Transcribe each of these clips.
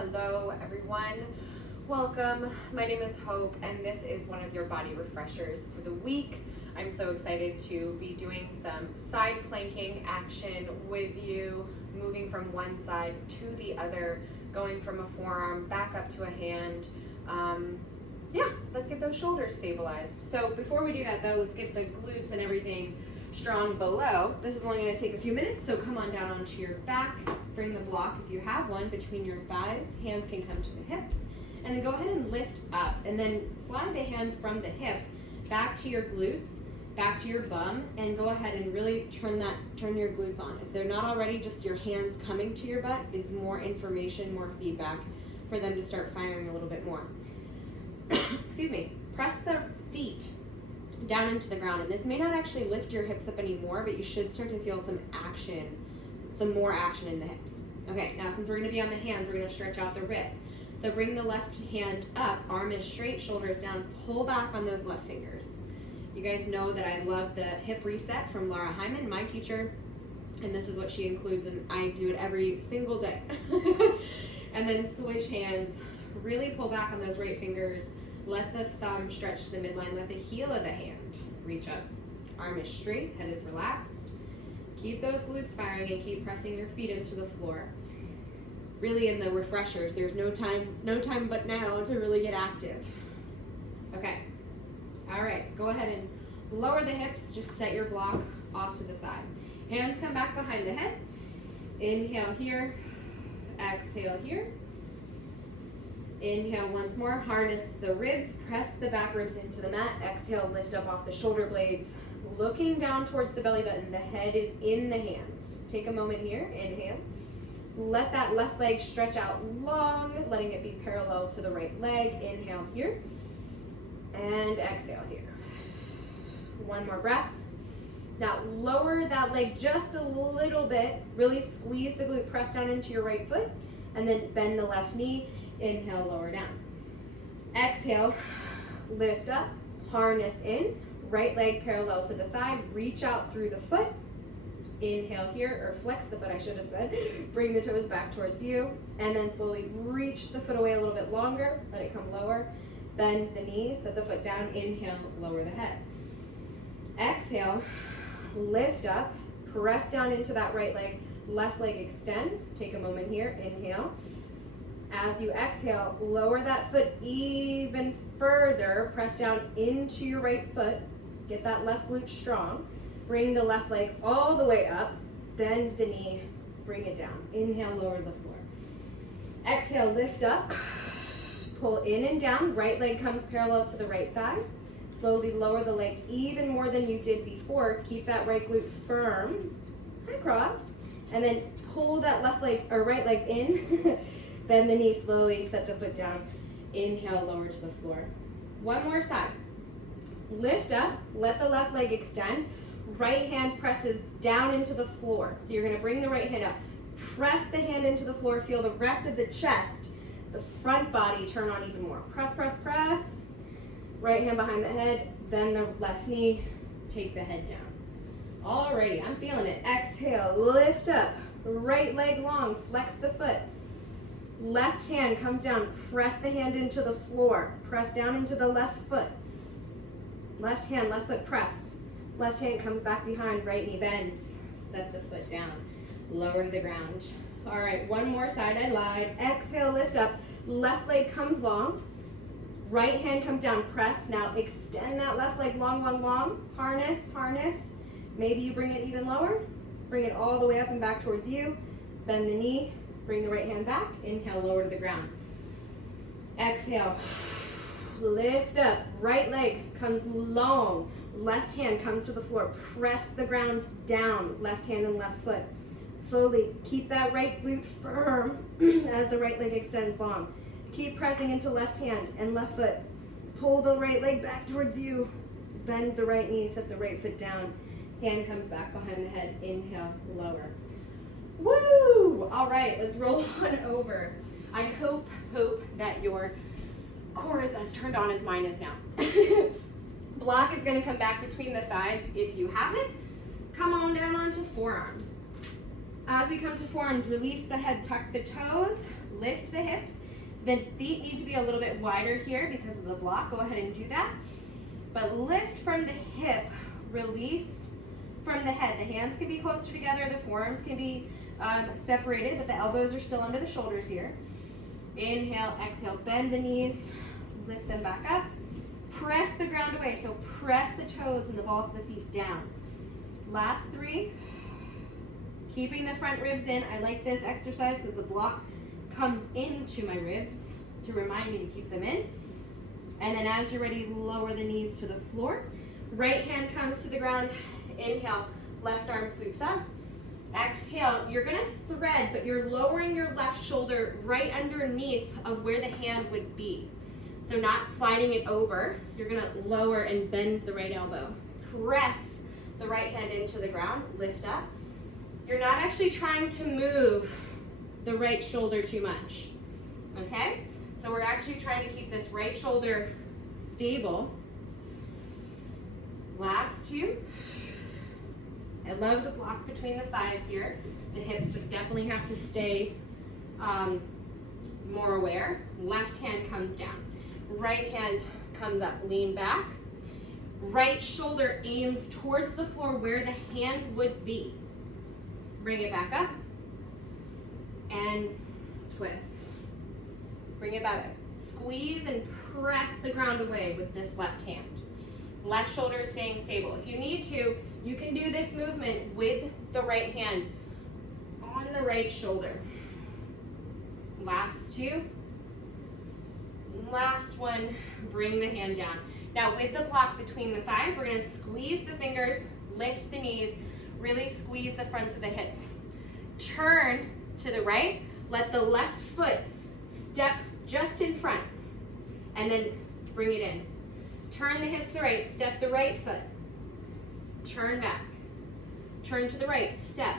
Hello everyone, welcome. My name is Hope and this is one of your body refreshers for the week. I'm so excited to be doing some side planking action with you, moving from one side to the other, going from a forearm back up to a hand. Let's get those shoulders stabilized. So before we do that though, let's get the glutes and everything strong below. This is only going to take a few minutes, so come on down onto your back. Bring the block, if you have one, between your thighs. Hands can come to the hips. And then go ahead and lift up. And then slide the hands from the hips back to your glutes, back to your bum, and go ahead and really turn your glutes on. If they're not already, just your hands coming to your butt is more information, more feedback for them to start firing a little bit more. Excuse me. Press the feet down into the ground, and this may not actually lift your hips up anymore, but you should start to feel some more action in the hips. Okay, now since we're going to be on the hands, we're going to stretch out the wrists. So bring the left hand up, arm is straight, shoulders down, pull back on those left fingers. You guys know that I love the hip reset from Laura Hyman, my teacher, and this is what she includes, and I do it every single day. And then switch hands, really pull back on those right fingers. Let the thumb stretch to the midline. Let the heel of the hand reach up. Arm is straight, head is relaxed. Keep those glutes firing and keep pressing your feet into the floor. Really in the refreshers, there's no time but now to really get active. Okay. All right, go ahead and lower the hips. Just set your block off to the side. Hands come back behind the head. Inhale here. Exhale here. Inhale once more, harness the ribs, press the back ribs into the mat. Exhale, lift up off the shoulder blades, looking down towards the belly button. The head is in the hands. Take a moment here, inhale. Let that left leg stretch out long, letting it be parallel to the right leg. Inhale here, and exhale here. One more breath. Now lower that leg just a little bit, really squeeze the glute, press down into your right foot, and then bend the left knee. Inhale, lower down. Exhale, lift up, harness in, right leg parallel to the thigh, reach out through the foot. Inhale here, or flex the foot I should have said. Bring the toes back towards you, and then slowly reach the foot away a little bit longer, let it come lower. Bend the knee, set the foot down, inhale, lower the head. Exhale, lift up, press down into that right leg, left leg extends. Take a moment here, inhale. As you exhale, lower that foot even further. Press down into your right foot. Get that left glute strong. Bring the left leg all the way up. Bend the knee. Bring it down. Inhale, lower the floor. Exhale, lift up. Pull in and down. Right leg comes parallel to the right thigh. Slowly lower the leg even more than you did before. Keep that right glute firm. High cross. And then pull that left leg or right leg in. Bend the knee slowly, set the foot down. Inhale, lower to the floor. One more side. Lift up, let the left leg extend. Right hand presses down into the floor. So you're gonna bring the right hand up. Press the hand into the floor, feel the rest of the chest, the front body turn on even more. Press, press, press. Right hand behind the head, bend the left knee, take the head down. Alrighty, I'm feeling it. Exhale, lift up. Right leg long, flex the foot. Left hand comes down, press the hand into the floor, press down into the left foot. Left hand, left foot press. Left hand comes back behind, right knee bends. Set the foot down, lower to the ground. All right, one more side, I lied. Exhale, lift up. Left leg comes long. Right hand comes down, press. Now extend that left leg long, long, long. Harness, harness. Maybe you bring it even lower. Bring it all the way up and back towards you. Bend the knee. Bring the right hand back. Inhale, lower to the ground. Exhale. Lift up. Right leg comes long. Left hand comes to the floor. Press the ground down. Left hand and left foot. Slowly keep that right glute firm as the right leg extends long. Keep pressing into left hand and left foot. Pull the right leg back towards you. Bend the right knee. Set the right foot down. Hand comes back behind the head. Inhale, lower. Woo! All right, let's roll on over. I hope that your core is as turned on as mine is now. Block is gonna come back between the thighs if you have it. Come on down onto forearms. As we come to forearms, release the head, tuck the toes, lift the hips. The feet need to be a little bit wider here because of the block. Go ahead and do that. But lift from the hip, release from the head. The hands can be closer together, the forearms can be separated, but the elbows are still under the shoulders here. Inhale, exhale, bend the knees, lift them back up. Press the ground away, so press the toes and the balls of the feet down. Last 3. Keeping the front ribs in. I like this exercise because the block comes into my ribs to remind me to keep them in. And then as you're ready, lower the knees to the floor. Right hand comes to the ground. Inhale, left arm sweeps up. Exhale, you're gonna thread, but you're lowering your left shoulder right underneath of where the hand would be. So not sliding it over, you're gonna lower and bend the right elbow. Press the right hand into the ground, lift up. You're not actually trying to move the right shoulder too much, okay? So we're actually trying to keep this right shoulder stable. Last 2. I love the block between the thighs here. The hips would definitely have to stay more aware. Left hand comes down. Right hand comes up, lean back. Right shoulder aims towards the floor where the hand would be. Bring it back up and twist. Bring it back up. Squeeze and press the ground away with this left hand. Left shoulder is staying stable. If you need to, you can do this movement with the right hand on the right shoulder. Last 2. Last one, bring the hand down. Now with the block between the thighs, we're gonna squeeze the fingers, lift the knees, really squeeze the fronts of the hips. Turn to the right, let the left foot step just in front, and then bring it in. Turn the hips to the right, step the right foot. Turn back. Turn to the right, step.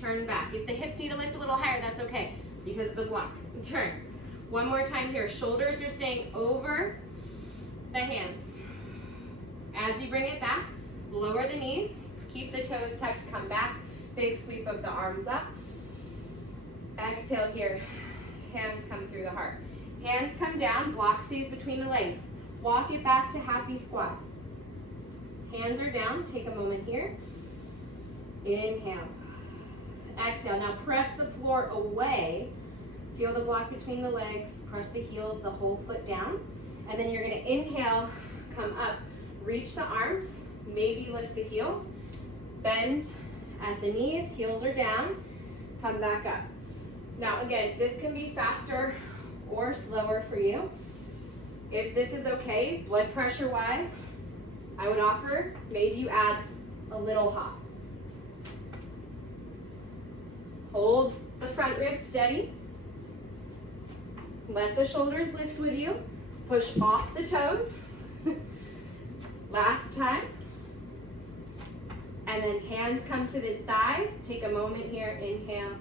Turn back. If the hips need to lift a little higher, that's okay, because of the block. Turn. One more time here. Shoulders are staying over the hands. As you bring it back, lower the knees, keep the toes tucked, come back. Big sweep of the arms up. Exhale here. Hands come through the heart. Hands come down, block stays between the legs. Walk it back to happy squat. Hands are down, take a moment here. Inhale. Exhale, now press the floor away. Feel the block between the legs, press the heels, the whole foot down. And then you're gonna inhale, come up, reach the arms, maybe lift the heels, bend at the knees, heels are down, come back up. Now again, this can be faster or slower for you. If this is okay, blood pressure wise, I would offer maybe you add a little hop. Hold the front ribs steady. Let the shoulders lift with you. Push off the toes. Last time. And then hands come to the thighs. Take a moment here. Inhale.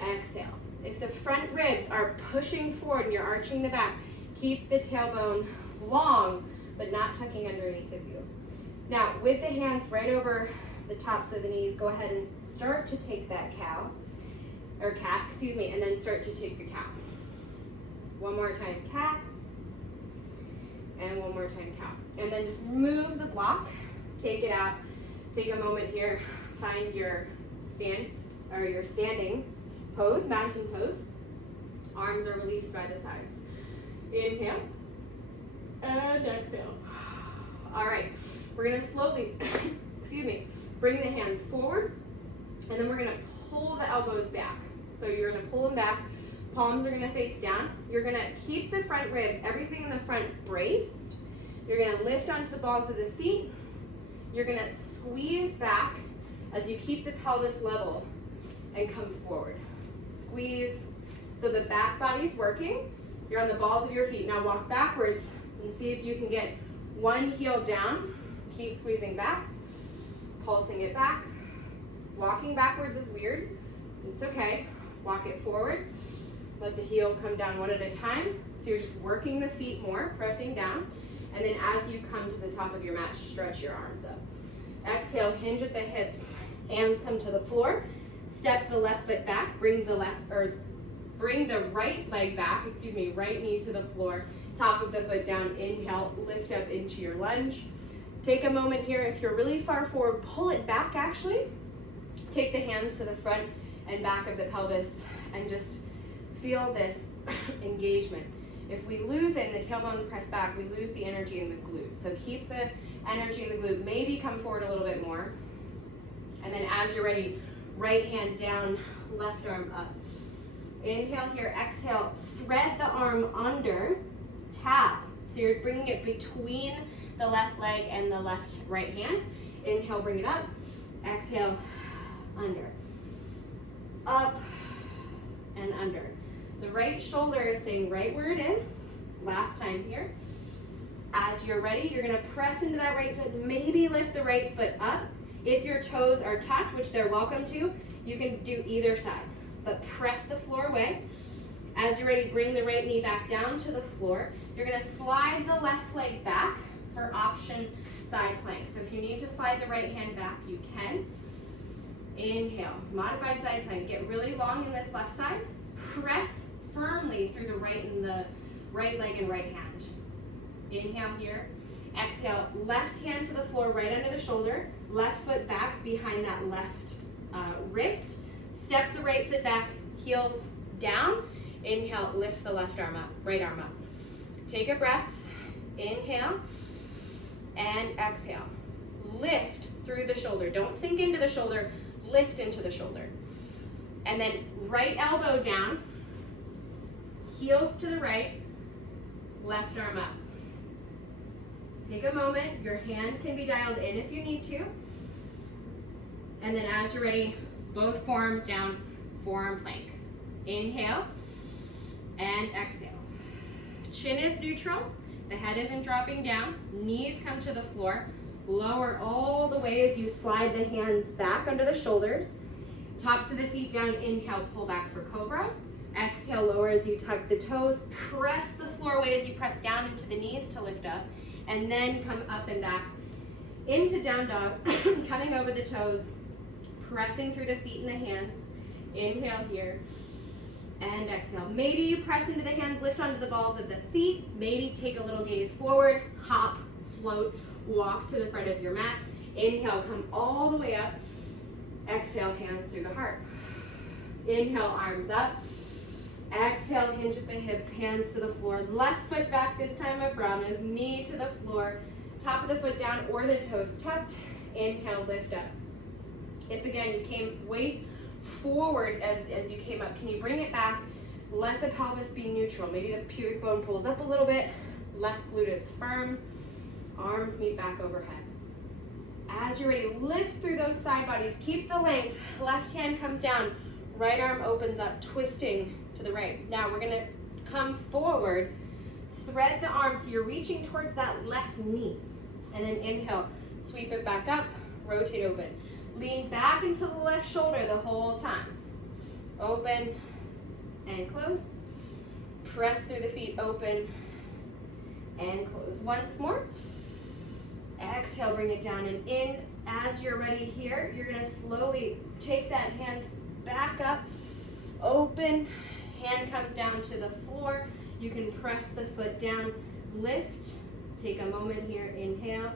Exhale. If the front ribs are pushing forward and you're arching the back, keep the tailbone long, but not tucking underneath of you. Now, with the hands right over the tops of the knees, go ahead and start to take that cat, and then start to take the cow. One more time, cat, and one more time, cow. And then just move the block, take it out, take a moment here, find your stance, or your standing pose, mountain pose. Arms are released by the sides. Inhale, and exhale. All right, we're gonna slowly, bring the hands forward, and then we're gonna pull the elbows back. So you're gonna pull them back, palms are gonna face down. You're gonna keep the front ribs, everything in the front braced. You're gonna lift onto the balls of the feet. You're gonna squeeze back as you keep the pelvis level and come forward. Squeeze, so the back body's working. You're on the balls of your feet. Now walk backwards and see if you can get one heel down. Keep squeezing back, pulsing it back. Walking backwards is weird. It's okay. Walk it forward. Let the heel come down one at a time. So you're just working the feet more, pressing down. And then as you come to the top of your mat, stretch your arms up. Exhale, hinge at the hips. Hands come to the floor. Step the left foot back, bring the right leg back, right knee to the floor, top of the foot down, inhale, lift up into your lunge. Take a moment here, if you're really far forward, pull it back actually. Take the hands to the front and back of the pelvis and just feel this engagement. If we lose it and the tailbones press back, we lose the energy in the glute. So keep the energy in the glute, maybe come forward a little bit more. And then as you're ready, right hand down, left arm up. Inhale here, exhale, thread the arm under, tap. So you're bringing it between the left leg and the right hand. Inhale, bring it up. Exhale, under. Up and under. The right shoulder is staying right where it is. Last time here. As you're ready, you're gonna press into that right foot, maybe lift the right foot up. If your toes are tucked, which they're welcome to, you can do either side. But press the floor away. As you're ready, bring the right knee back down to the floor. You're gonna slide the left leg back for option side plank. So if you need to slide the right hand back, you can. Inhale, modified side plank. Get really long in this left side. Press firmly through the right leg and right hand. Inhale here. Exhale, left hand to the floor, right under the shoulder. Left foot back behind that left wrist. Step the right foot back, heels down. Inhale, lift the left arm up, right arm up. Take a breath. Inhale and exhale. Lift through the shoulder. Don't sink into the shoulder, lift into the shoulder. And then right elbow down, heels to the right, left arm up. Take a moment, your hand can be dialed in if you need to. And then as you're ready, both forearms down, forearm plank. Inhale and exhale. Chin is neutral, the head isn't dropping down, knees come to the floor. Lower all the way as you slide the hands back under the shoulders. Tops of the feet down, inhale, pull back for cobra. Exhale, lower as you tuck the toes. Press the floor away as you press down into the knees to lift up. And then come up and back into down dog, coming over the toes, pressing through the feet and the hands. Inhale here and exhale. Maybe you press into the hands, lift onto the balls of the feet. Maybe take a little gaze forward, hop, float, walk to the front of your mat. Inhale, come all the way up. Exhale, hands through the heart. Inhale, arms up. Exhale, hinge at the hips, hands to the floor. Left foot back this time, I promise. Knee to the floor. Top of the foot down or the toes tucked. Inhale, lift up. If again, you came way forward as you came up, can you bring it back? Let the pelvis be neutral. Maybe the pubic bone pulls up a little bit. Left glute is firm. Arms meet back overhead. As you're ready, lift through those side bodies. Keep the length. Left hand comes down. Right arm opens up, twisting to the right. Now we're gonna come forward, thread the arm so you're reaching towards that left knee. And then inhale, sweep it back up, rotate open. Lean back into the left shoulder the whole time. Open and close. Press through the feet, open and close. Once more. Exhale, bring it down and in. As you're ready here, you're gonna slowly take that hand back up, open, hand comes down to the floor. You can press the foot down, lift, take a moment here, inhale,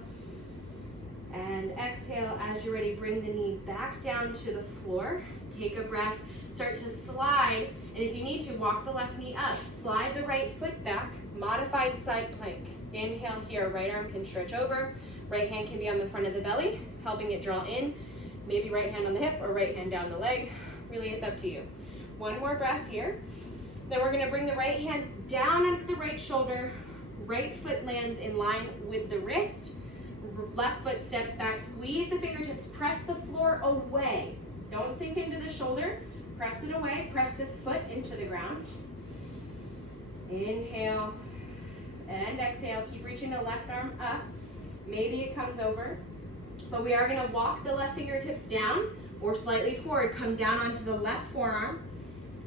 and exhale. As you're ready, bring the knee back down to the floor. Take a breath, start to slide, and if you need to, walk the left knee up. Slide the right foot back, modified side plank. Inhale here, right arm can stretch over. Right hand can be on the front of the belly, helping it draw in. Maybe right hand on the hip or right hand down the leg. Really, it's up to you. One more breath here. Then we're gonna bring the right hand down under the right shoulder. Right foot lands in line with the wrist. Left foot steps back, squeeze the fingertips, press the floor away. Don't sink into the shoulder. Press it away, press the foot into the ground. Inhale and exhale. Keep reaching the left arm up. Maybe it comes over, but we are gonna walk the left fingertips down or slightly forward. Come down onto the left forearm.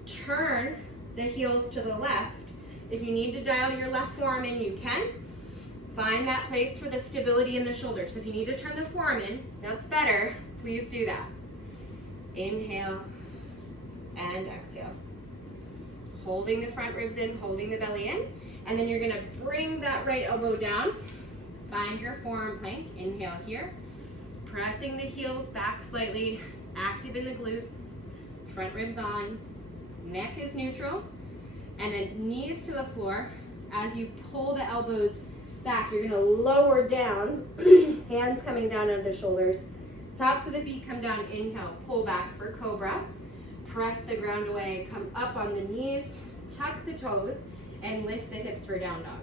Turn the heels to the left. If you need to dial your left forearm in, you can. Find that place for the stability in the shoulders. If you need to turn the forearm in, that's better. Please do that. Inhale and exhale. Holding the front ribs in, holding the belly in, and then you're gonna bring that right elbow down. Find your forearm plank, inhale here. Pressing the heels back slightly, active in the glutes, front ribs on, neck is neutral, and then knees to the floor. As you pull the elbows back, you're gonna lower down, hands coming down over the shoulders, tops of the feet come down, inhale, pull back for cobra. Press the ground away, come up on the knees, tuck the toes, and lift the hips for down dog.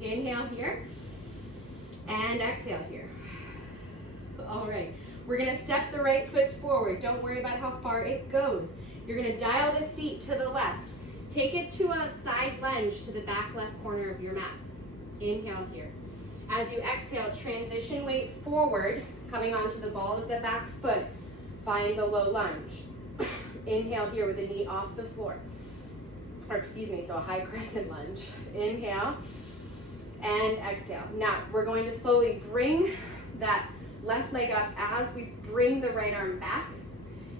Inhale here, and exhale here. All right, we're gonna step the right foot forward. Don't worry about how far it goes. You're gonna dial the feet to the left. Take it to a side lunge to the back left corner of your mat. Inhale here. As you exhale, transition weight forward, coming onto the ball of the back foot. Find the low lunge. Inhale here with the knee off the floor. Or excuse me, so a high crescent lunge. Inhale and exhale. Now we're going to slowly bring that left leg up as we bring the right arm back.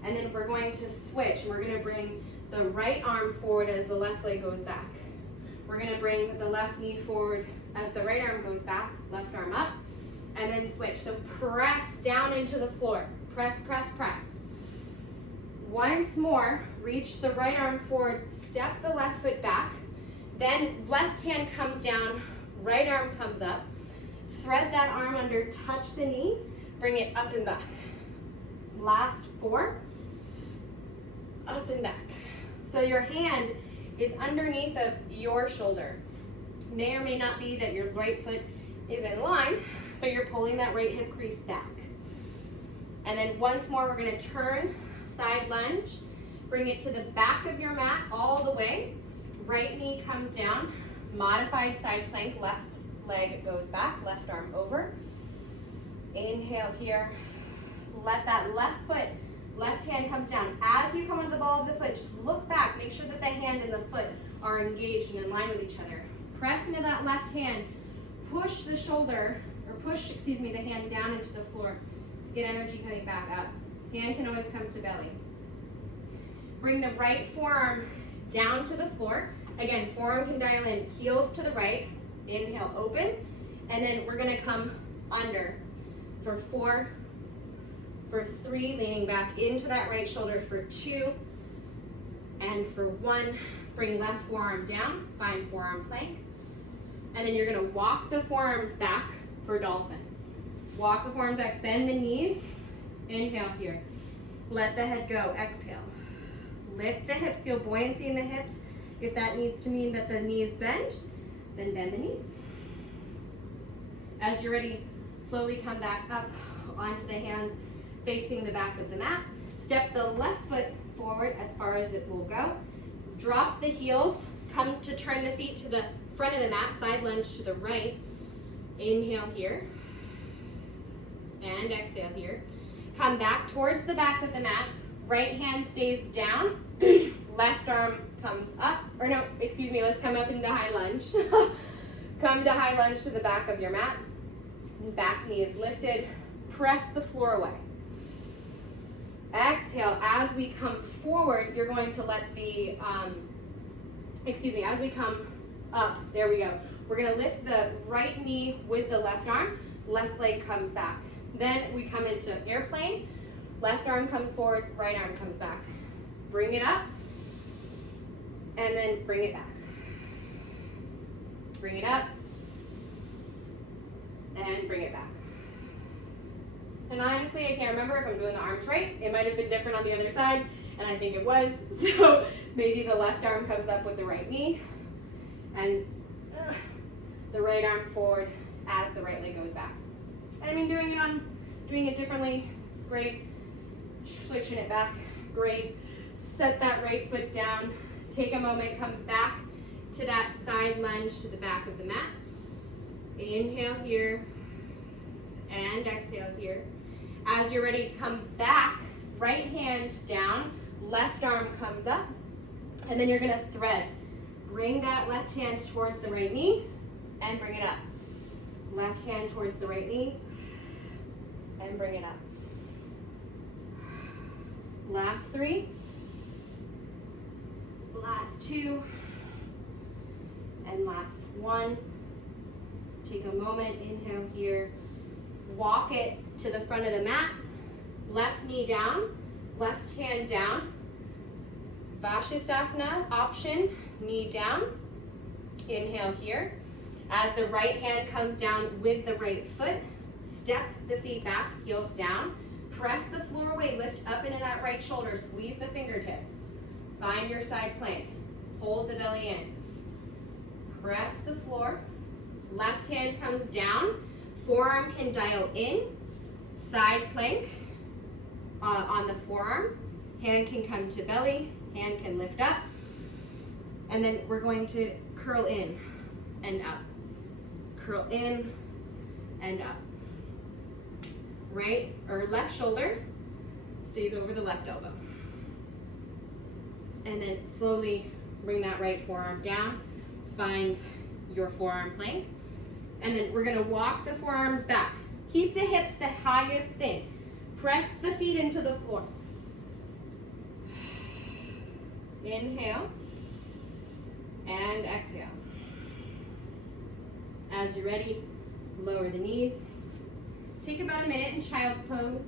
And then we're going to switch. We're going to bring the right arm forward as the left leg goes back. We're going to bring the left knee forward as the right arm goes back, left arm up, and then switch. So press down into the floor. Press, press, press. Once more, reach the right arm forward, step the left foot back, then left hand comes down, right arm comes up, thread that arm under, touch the knee, bring it up and back. Last 4, up and back. So your hand is underneath of your shoulder. May or may not be that your right foot is in line, but you're pulling that right hip crease back. And then once more, we're gonna turn, side lunge, bring it to the back of your mat all the way. Right knee comes down, modified side plank, left leg goes back, left arm over. Inhale here. Let that left foot, left hand comes down. As you come onto the ball of the foot, just look back. Make sure that the hand and the foot are engaged and in line with each other. Press into that left hand. Push the shoulder, or push, excuse me, the hand down into the floor to get energy coming back up. Hand can always come to belly. Bring the right forearm down to the floor. Again, forearm can dial in, heels to the right. Inhale, open. And then we're gonna come under for 4, for 3, leaning back into that right shoulder for 2, and for 1, bring left forearm down, find forearm plank. And then you're gonna walk the forearms back for dolphin. Walk the forearms back, bend the knees. Inhale here. Let the head go, exhale. Lift the hips, feel buoyancy in the hips. If that needs to mean that the knees bend, then bend the knees. As you're ready, slowly come back up onto the hands facing the back of the mat. Step the left foot forward as far as it will go. Drop the heels, come to turn the feet to the front of the mat, side lunge to the right. Inhale here, and exhale here. Come back towards the back of the mat. Right hand stays down, left arm comes up, or no, excuse me, let's come up into high lunge. Come to high lunge to the back of your mat. Back knee is lifted, press the floor away. Exhale, as we come forward, you're going to let the, as we come up, there we go. We're gonna lift the right knee with the left arm, left leg comes back. Then we come into airplane, left arm comes forward, right arm comes back. Bring it up, and then bring it back. Bring it up, and bring it back. And honestly, I can't remember if I'm doing the arms right. It might have been different on the other side, and I think it was. So maybe the left arm comes up with the right knee, and the right arm forward as the right leg goes back. And I mean, doing it differently is great. Switching it back, great. Set that right foot down. Take a moment, come back to that side lunge to the back of the mat. Inhale here, and exhale here. As you're ready, come back, right hand down, left arm comes up, and then you're gonna thread. Bring that left hand towards the right knee, and bring it up. Left hand towards the right knee, and bring it up. Last 3, 2, and last 1. Take a moment, inhale here. Walk it to the front of the mat. Left knee down, left hand down. Vashisthasana option, knee down. Inhale here. As the right hand comes down with the right foot, step the feet back, heels down. Press the floor away, lift up into that right shoulder, squeeze the fingertips. Find your side plank. Hold the belly in. Press the floor. Left hand comes down. Forearm can dial in. Side plank on the forearm. Hand can come to belly. Hand can lift up. And then we're going to curl in and up. Curl in and up. Right or left shoulder stays over the left elbow. And then slowly bring that right forearm down. Find your forearm plank. And then we're gonna walk the forearms back. Keep the hips the highest thing. Press the feet into the floor. Inhale and exhale. As you're ready, lower the knees. Take about a minute in child's pose,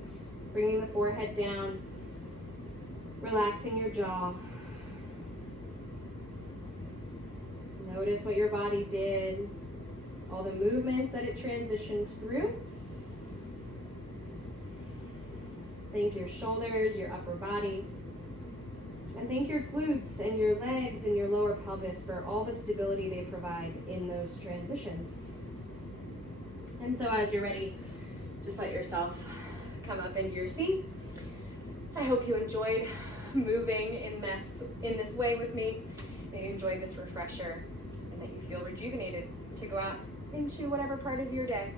bringing the forehead down, relaxing your jaw. Notice what your body did, all the movements that it transitioned through. Thank your shoulders, your upper body, and thank your glutes and your legs and your lower pelvis for all the stability they provide in those transitions. And so as you're ready, just let yourself come up into your seat. I hope you enjoyed moving in this way with me, that you enjoyed this refresher, and that you feel rejuvenated to go out into whatever part of your day.